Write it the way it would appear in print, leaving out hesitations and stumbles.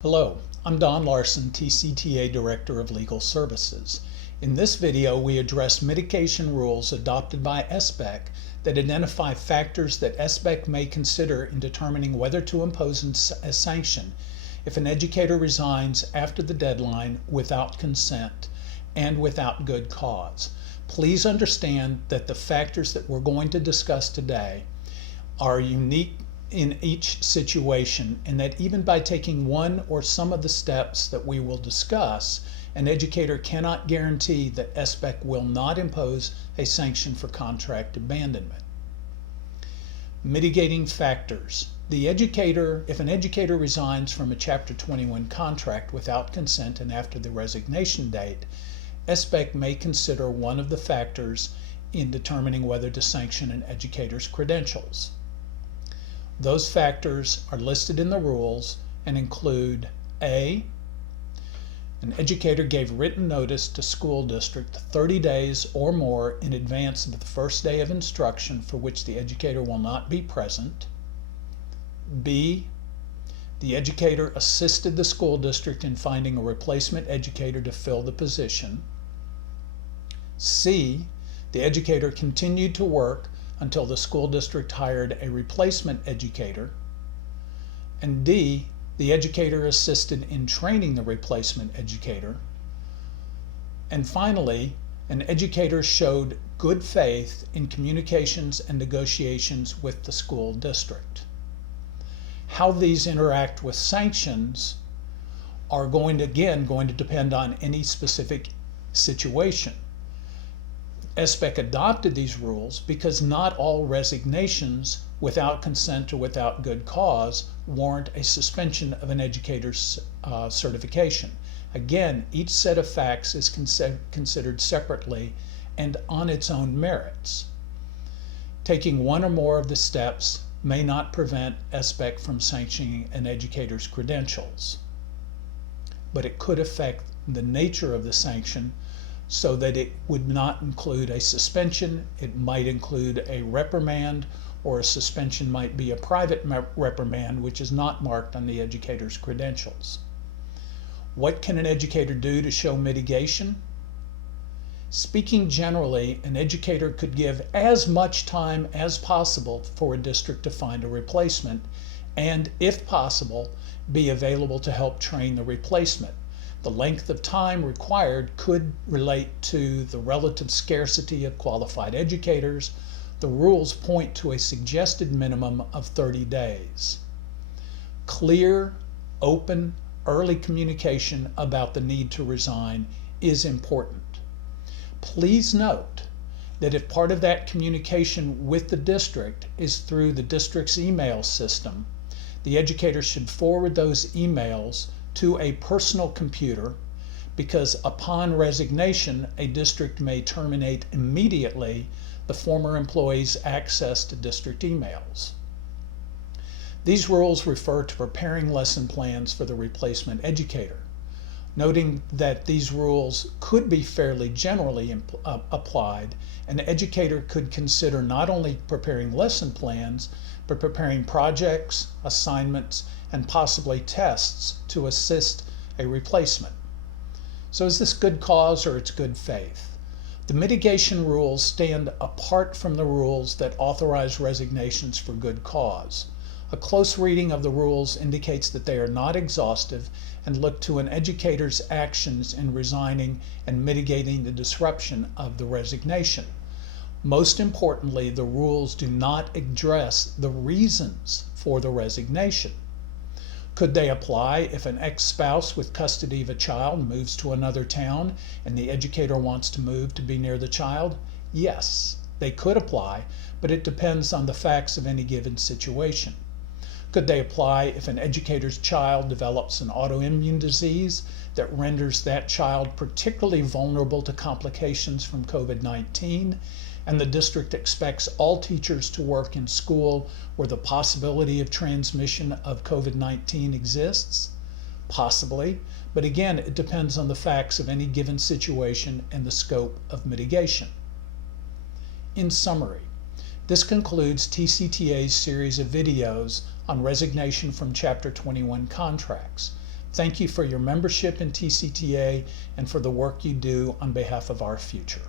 Hello, I'm Dohn Larson, TCTA Director of Legal Services. In this video, we address mitigation rules adopted by SBEC that identify factors that SBEC may consider in determining whether to impose a sanction if an educator resigns after the deadline without consent and without good cause. Please understand that the factors that we're going to discuss today are unique in each situation, and that even by taking one or some of the steps that we will discuss, an educator cannot guarantee that SBEC will not impose a sanction for contract abandonment. Mitigating factors. If an educator resigns from a Chapter 21 contract without consent and after the resignation date, SBEC may consider one of the factors in determining whether to sanction an educator's credentials. Those factors are listed in the rules and include A, an educator gave written notice to school district 30 days or more in advance of the first day of instruction for which the educator will not be present. B, the educator assisted the school district in finding a replacement educator to fill the position. C, the educator continued to work until the school district hired a replacement educator. And D, the educator assisted in training the replacement educator. And finally, an educator showed good faith in communications and negotiations with the school district. How these interact with sanctions are going to depend on any specific situation. SBEC adopted these rules because not all resignations without consent or without good cause warrant a suspension of an educator's certification. Again, each set of facts is considered separately and on its own merits. Taking one or more of the steps may not prevent SBEC from sanctioning an educator's credentials, but it could affect the nature of the sanction so that it would not include a suspension. It might include a reprimand, or a suspension might be a private reprimand which is not marked on the educator's credentials. What can an educator do to show mitigation? Speaking generally, an educator could give as much time as possible for a district to find a replacement, and if possible, be available to help train the replacement. The length of time required could relate to the relative scarcity of qualified educators. The rules point to a suggested minimum of 30 days. Clear, open, early communication about the need to resign is important. Please note that if part of that communication with the district is through the district's email system, the educator should forward those emails to a personal computer, because upon resignation, a district may terminate immediately the former employee's access to district emails. These rules refer to preparing lesson plans for the replacement educator. Noting that these rules could be fairly generally applied, an educator could consider not only preparing lesson plans, but preparing projects, assignments, and possibly tests to assist a replacement. So is this good cause or it's good faith? The mitigation rules stand apart from the rules that authorize resignations for good cause. A close reading of the rules indicates that they are not exhaustive and look to an educator's actions in resigning and mitigating the disruption of the resignation. Most importantly, the rules do not address the reasons for the resignation. Could they apply if an ex-spouse with custody of a child moves to another town and the educator wants to move to be near the child? Yes, they could apply, but it depends on the facts of any given situation. Could they apply if an educator's child develops an autoimmune disease that renders that child particularly vulnerable to complications from COVID-19, and the district expects all teachers to work in school where the possibility of transmission of COVID-19 exists? Possibly, but again, it depends on the facts of any given situation and the scope of mitigation. In summary, this concludes TCTA's series of videos on resignation from Chapter 21 contracts. Thank you for your membership in TCTA and for the work you do on behalf of our future.